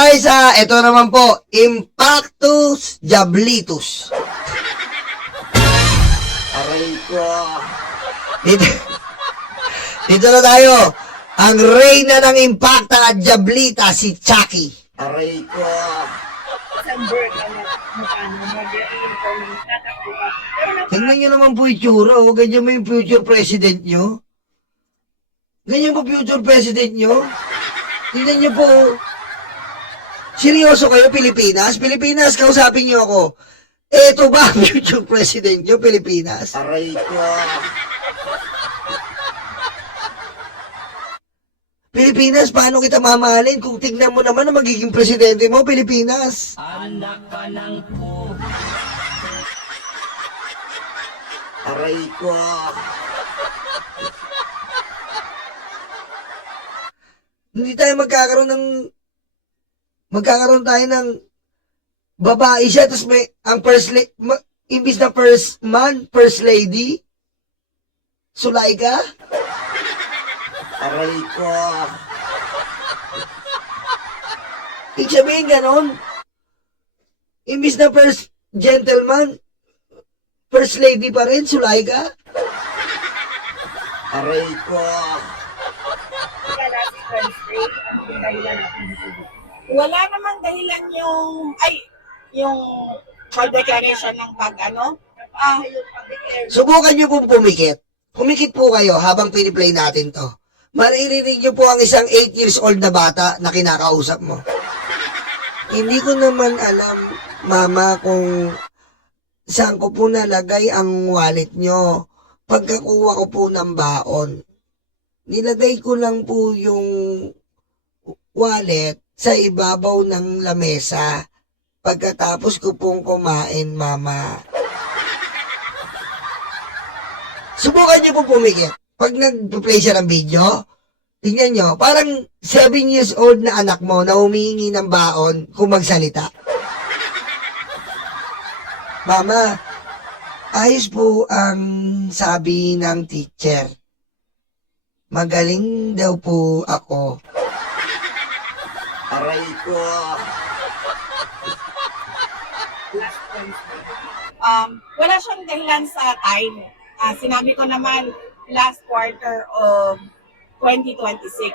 tayo sa, ito naman po, Impactus Diablitus. Aray ko. Dito na tayo. Ang reyna ng Impacta at Diablita, si Chucky. Aray ko. Isang bird na mag-i-inform ng tatakbo ka. Pero Tingnan nyo naman po yung tsura, oh. Ganyan mo yung future president nyo. Ganyan po future president nyo. Tingnan nyo po, oh. Seryoso kayo, Pilipinas? Pilipinas, kausapin nyo ako. Eto ba ang future president nyo, Pilipinas? Aray ko. Pilipinas, paano kita mamahalin kung tignan mo naman na magiging presidente mo, Pilipinas? Anak ka ng po. Aray ko. Hindi tayo magkakaroon tayo ng babae siya, tapos may, ang imbis na first man, first lady, Sulaika? Aray ko. Ibig sabihin ganon, imbis na first gentleman, first lady pa rin, Sulaika? Aray ko. kaya si Wednesday, ang dahilan natin dito. Wala namang dahilan yung declaration ng yung pag-declare. Subukan nyo pong pumikit. Pumikit po kayo habang piniplay natin to. Maririnig nyo po ang isang 8 years old na bata na kinakausap mo. Hindi ko naman alam, Mama, kung saan ko po nalagay ang wallet nyo. Pagkakuha ko po ng baon, nilagay ko lang po yung wallet sa ibabaw ng lamesa. Pagkatapos ko pong kumain, Mama. Subukan niyo po pumikit. Pag nag-play siya ng video, tingnan nyo, parang 7 years old na anak mo na humihingi ng baon kung magsalita. Mama, ayos po ang sabi ng teacher. Magaling daw po ako. Aray ko. Last Wednesday. Wala siyang dahilan sa time. Sinabi ko naman last quarter of 2026.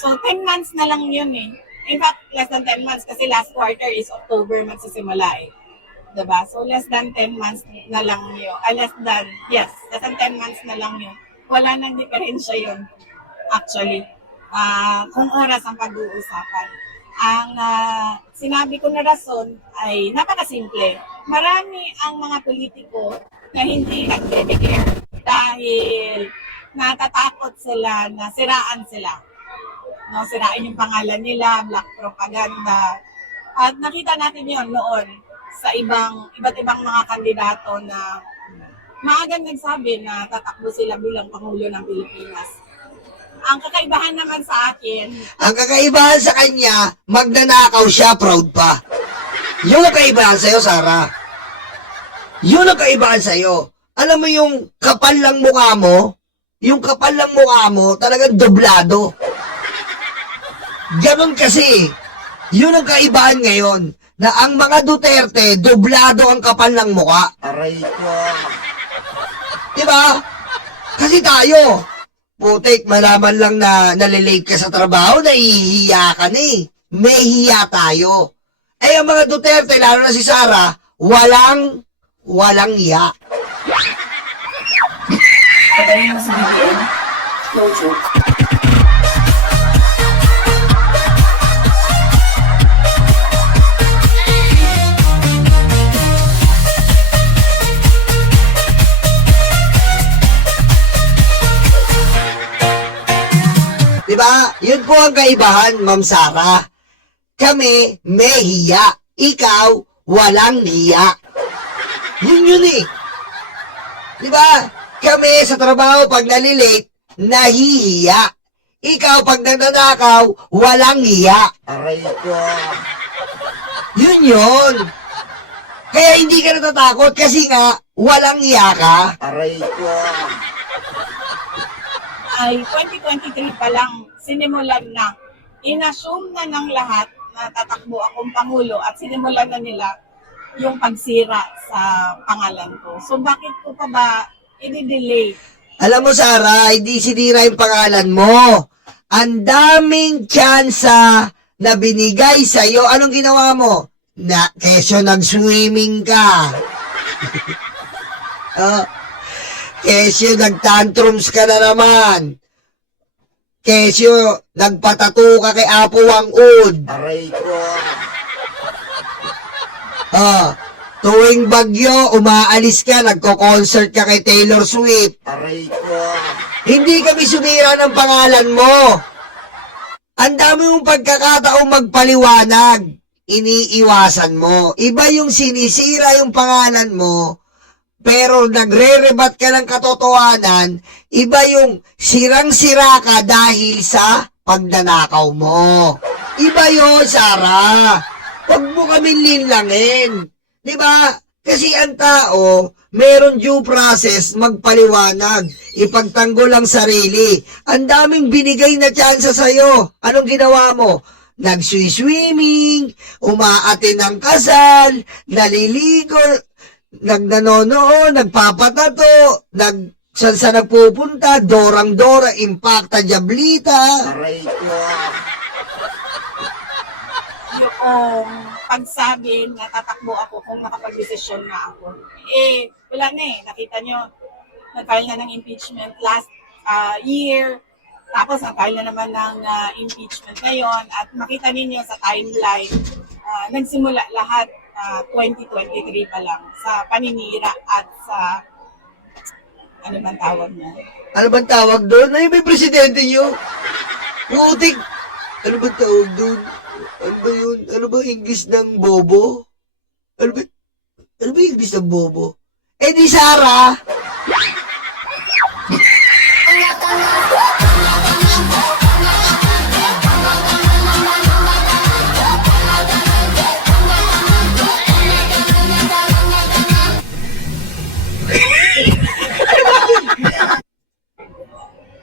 So 10 months na lang yun eh. In fact, less than 10 months kasi last quarter is October magsisimula eh. Diba? So less than 10 months na lang yun. Less than 10 months na lang yun. Wala nang diferensya yun actually. Kung oras ang pag-uusapan. Ang sinabi ko na rason ay napakasimple. Marami ang mga politiko na hindi nag-declare dahil natatakot sila na siraan sila. No, sirain yung pangalan nila, black propaganda. At nakita natin yon noon sa iba't ibang mga kandidato na maagang nagsabi na tatakbo sila bilang Pangulo ng Pilipinas. Ang kakaibahan naman sa akin, Ang kakaibahan sa kanya, magnanakaw siya, proud pa. Yung kakaibahan sa'yo, Sarah. Yun ang kaibahan sa'yo. Alam mo yung kapal lang mukha mo, talagang doblado. Ganon kasi. Yun ang kaibahan ngayon, na ang mga Duterte, doblado ang kapal ng mukha. Aray ko. Diba? Kasi tayo, putik, malaman lang na nalilate ka sa trabaho, nahihiya ka na eh. May hiya tayo. Eh, ang mga Duterte, lalo na si Sara, walang hiya. patayin mo si BBM, no joke. Diba? Yun po ang kaibahan, Ma'am Sara. Kami, may hiya. Ikaw, walang hiya. Yun eh. Diba? Kami sa trabaho, pag nalilate, nahihiya. Ikaw, pag nagnanakaw, walang hiya. Aray ko. Yun. Kaya hindi ka natatakot kasi nga, walang hiya ka. Aray ko. Ay 2023 pa lang sinimulan na, inassume na ng lahat na tatakbo akong Pangulo at sinimulan na nila yung pagsira sa pangalan ko. So bakit ko pa ba i-delay? Alam mo, Sarah, hindi sinira yung pangalan mo. Ang daming tsansa na binigay sa'yo. Anong ginawa mo? Kesyo nag-swimming ka. Kesyo nag-tantrums ka na naman. Kesyo nagpatato ka kay Apo Wang-ud. Aray ko. Tuwing bagyo, umaalis ka, nagko-concert ka kay Taylor Swift. Aray ko. Hindi kami sumira ng pangalan mo. Ang dami mong pagkakataong magpaliwanag. Iniiwasan mo. Iba yung sinisira yung pangalan mo, pero nagre-rebat ka ng katotohanan. Iba yung sirang-sira ka dahil sa pagdanakaw mo. Iba yun, Sarah. Huwag mo kami linlangin. Di ba? Kasi ang tao, meron due process magpaliwanag, ipagtanggol ang sarili. Ang daming binigay na tsansa sa'yo. Anong ginawa mo? Nag-swimming, umaatin ng kasal, naliligo, nagnanonood, nagpapatato, saan sa nagpupunta, dorang-dora, impacta, diablita. Aray ko. Yung pagsabi na tatakbo ako kung nakapag-desisyon na ako. Wala na eh. Nakita nyo, nag-file na ng impeachment last year. Tapos nag-file na naman ng impeachment ngayon. At makita ninyo sa timeline, nagsimula lahat 2023 pa lang sa paninira at sa ano bang tawag niya? Ano bang tawag doon? Ay, may presidente nyo. Putik. Ano bang tawag doon? Ano ba yun? Ano ba English ng bobo? Ano ba English ng bobo? Eh di Sarah!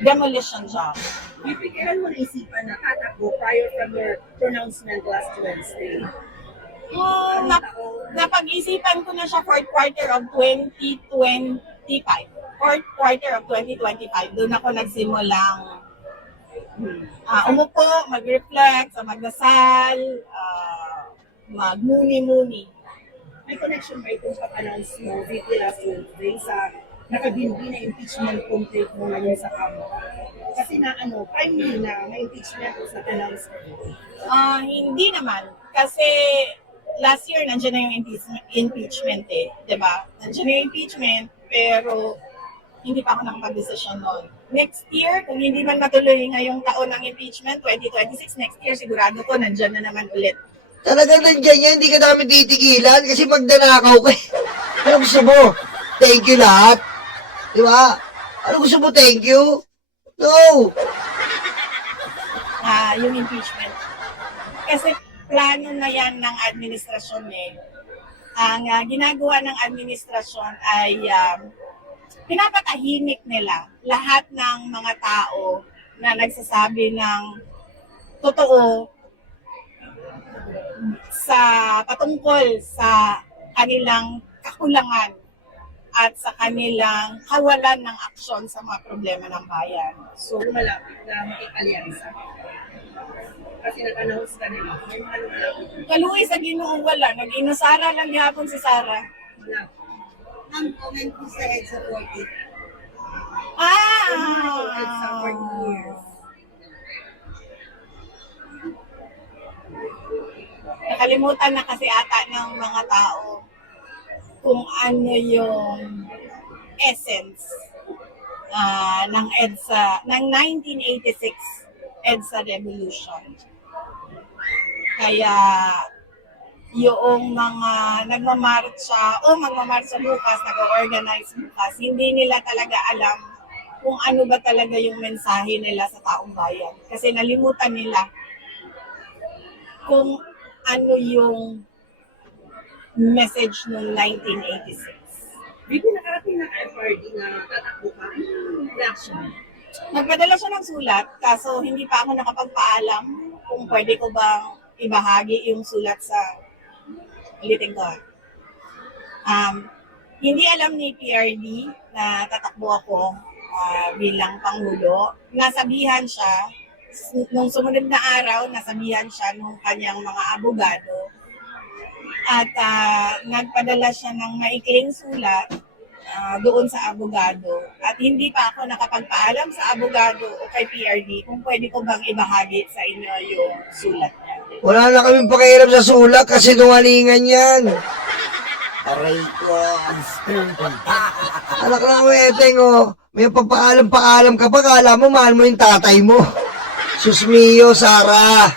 Demolition job. Kailan mo naisipan na tatakbo prior from your pronouncement last Wednesday? Napag-isipan ko na siya fourth quarter of 2025. Fourth quarter of 2025, doon ako nagsimulang umupo, mag-reflect, magdasal, magmuni-muni. May connection ba itong pag-announce mo dito last Wednesday sa nakabindi na impeachment complaint mo ngayon sa Kamara? Kasi na timely na may impeachment sa announce mo. Hindi naman. Kasi last year, nandiyan na yung impeachment eh. Diba? Nandiyan na yung impeachment, pero hindi pa ako nakapag-desisyon noon. Next year, kung hindi man matuloy ngayong taon ng impeachment, 2026, next year, sigurado ko, nandiyan na naman ulit. Talagang nandiyan yan, hindi ka namin titigilan kasi magdanakaw ka. Ano gusto mo? Thank you lahat. Di ba? Ano gusto mo? Thank you? No! Yung impeachment. Kasi plano na yan ng administrasyon eh. Ang ginagawa ng administrasyon ay pinapatahimik nila lahat ng mga tao na nagsasabi ng totoo sa patungkol sa kanilang kakulangan at sa kanilang kawalan ng aksyon sa mga problema ng bayan. So, lumalapit na makipalyansa. Kasi nag-announce ka nila. May mga lumalapit. Kaluwi sa Ginoo wala. Nag-inusara lang gihapon si Sarah. Wala. Ang comment ko sa EDSA 40. Sa 40 years. Nakalimutan na kasi ata ng mga tao kung ano yung essence ng EDSA, ng 1986 EDSA Revolution. Kaya yung mga magmamarcha bukas, nag-organize bukas, hindi nila talaga alam kung ano ba talaga yung mensahe nila sa taong bayan. Kasi nalimutan nila kung ano yung message ng 1986. Hindi nakarating ng FRD na tatakbo ka. Anong reaction? Nagpadala siya ng sulat, kaso hindi pa ako nakapagpaalam kung pwede ko bang ibahagi yung sulat sa ulitin ko. Hindi alam ni PRD na tatakbo ako bilang Pangulo. Nasabihan siya, nung sumunod na araw, nasabihan siya nung kanyang mga abogado at nagpadala siya ng maikling sulat doon sa abogado. At hindi pa ako nakapagpaalam sa abogado o kay PRD kung pwede ko bang ibahagi sa inyo yung sulat niya. Wala na kaming pakialam sa sulat kasi nungalingan yan. Aray ko. Anak na weteng, oh. May papaalam-paalam ka pa, kala mo mahal mo yung tatay mo. Susmiyo, Sara.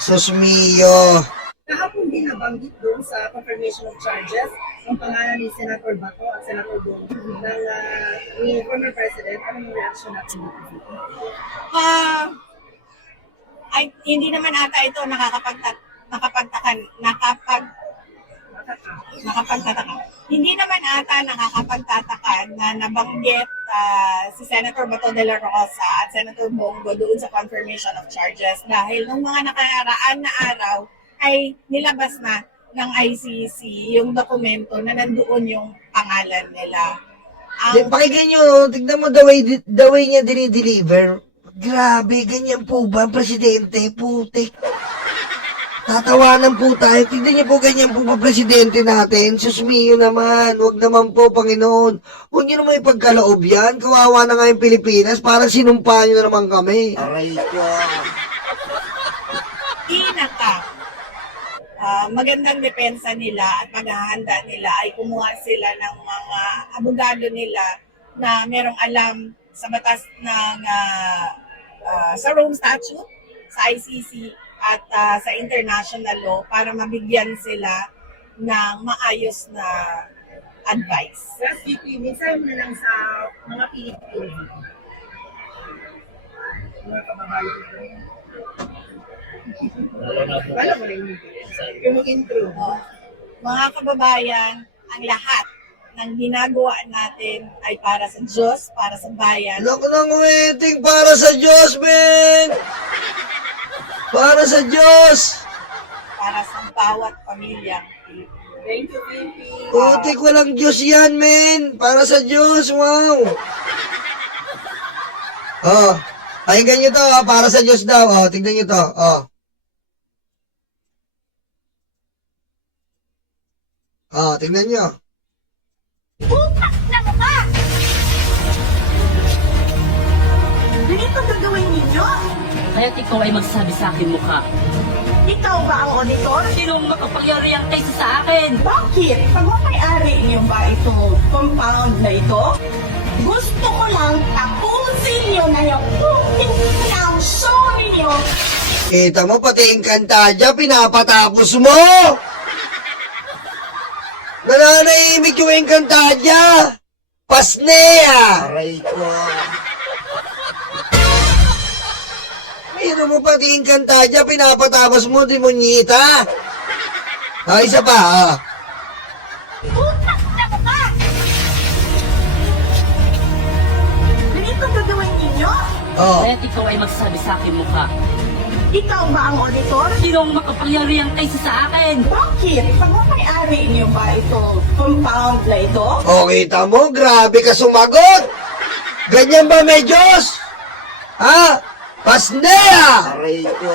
Susmiyo. Kahapon din nabanggit doon sa confirmation of charges ang pangalan ni Senator Bato at Senator Bongo ng ni former President. Anong reaction natin dito? Hindi naman ata ito nakapagtataka. Hindi naman ata nakakapagtataka na nabanggit si Senator Bato de la Rosa at Senator Bongo doon sa confirmation of charges dahil nung mga nakaraan na araw ay nilabas na ng ICC yung dokumento na nandoon yung pangalan nila. Pakinggan nyo, tignan mo the way niya dinideliver. Grabe, ganyan po ba ang presidente? Putik. Tatawanan po tayo. Tignan niyo po ganyan po ba presidente natin? Susmiyo naman. Huwag naman po, Panginoon. Huwag niyo naman ipagkaloob yan. Kawawa na nga yung Pilipinas. Parang sinumpaan niyo na naman kami. Aray ko. Magandang depensa nila at paghahanda nila ay kumuha sila ng mga abogado nila na merong alam sa batas ng sa Rome Statute, sa ICC at sa international law para mabigyan sila ng maayos na advice. Last week, minsan mo na lang sa mga Pilipino. Mga kababayan ko. Alam mo na yung intro. Mga kababayan, ang lahat ng ginagawa natin ay para sa Diyos, para sa bayan. Lako ng wedding para sa Diyos, men! Para sa Diyos! Para sa bawat pamilya. Thank you, Pipi. Putik, walang Diyos yan, men! Para sa Diyos, wow! Oh, pakinggan nyo to, para sa Diyos daw. Oh, tignan nyo to, oh. Oh, tignan nyo. Ganito gagawin ninyo? Kaya't ikaw ay magsabi sa akin mukha. Ikaw ba ang auditor? Sinong makapangyarihan kaysa sa akin? Bakit? Pagmamay-ari niyo ba itong compound na ito? Gusto ko lang tapusin niyo na yung ng show ninyo. Kita mo, pati Encantadia, pinapatapos mo! Nananahimik yung Encantadia! Pasnea! Aray ko. Pero mo pati Encantadia, pinapatapos mo, demonyita! Ah, isa pa, ah. Utak na ka! Ganito gagawin ninyo? Oh. Kaya't ikaw ay magsabi sa akin mukha. Ikaw ba ang auditor? Sinong makapangyarihan kaysa sa akin? Bakit? Pagmamay-ari niyo ba itong compound na ito? Oh, kita mo, grabe ka sumagot! Ganyan ba may Diyos? Ha? Pasnea! Aray ko.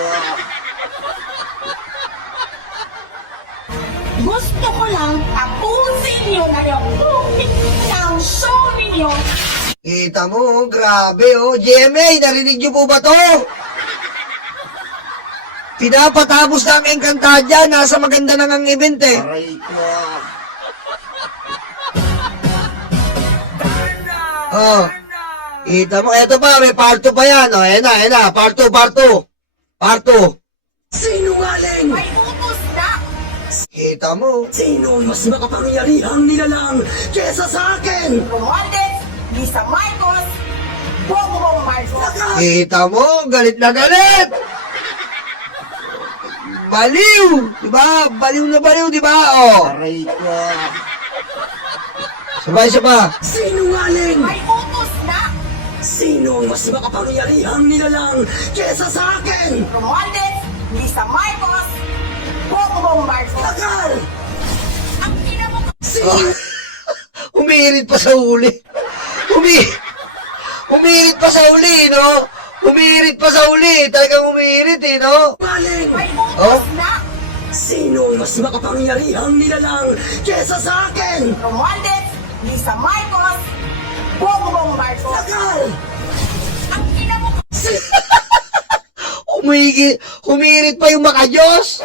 Gusto ko lang tapusin niyo na yung ng show ninyo. Kita mo, grabe oh. GMA, narinig niyo po ba to? Pinapatapos namin Encantadia, nasa maganda na ngang event eh. Aray ko. Oh. Kita mo, eto pa, may part 2 pa yan. Oh, ayan na, part 2. Part 2. Sinungaling! May utos na! Kita mo. Sino mas makapangyarihang nilalang kesa sa akin? Romualdez, Lisa Marcos, Bongbong Marcos. Kita mo, galit na galit. Baliw! Diba? Baliw na baliw, diba? Oh. Aray ko. Sabay. Sinungaling! May utos na! Sino mas makapangyarihang nilalang kesa sa akin? Romualdez, Lisa Marcos, Sakal! Ang ina mo Oh, umiirit pa sa huli. Umiirit pa sa huli, no? Umiirit pa sa huli. Talagang umiirit, eh, no? Maling! may Oh? utos na. Sino mas makapangyarihang nilalang kesa sa akin? Romualdez, Lisa Marcos, Bongbong Marcos. Sakal! Ang ina mo Humirit pa yung makajos.